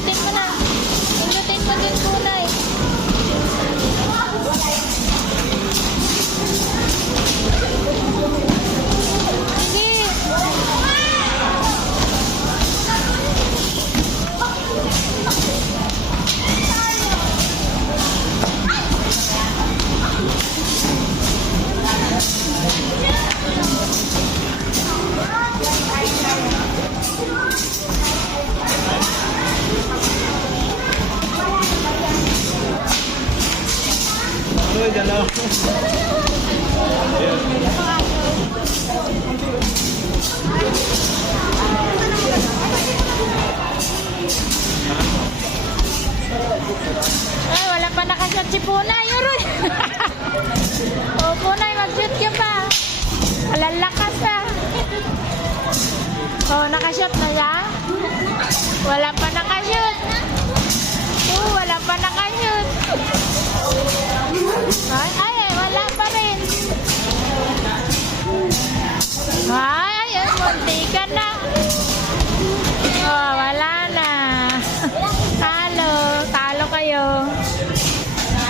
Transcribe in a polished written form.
Pindutin mo na. Pindutin mo din, Punay. Sige. Uy, dalaw. Ay, wala pa nakashot si Punay. Aroy. Oh, Punay, mag-shoot ka pa. Malalakas ah. Oh, nakashot na ya? Wala pa nakashot.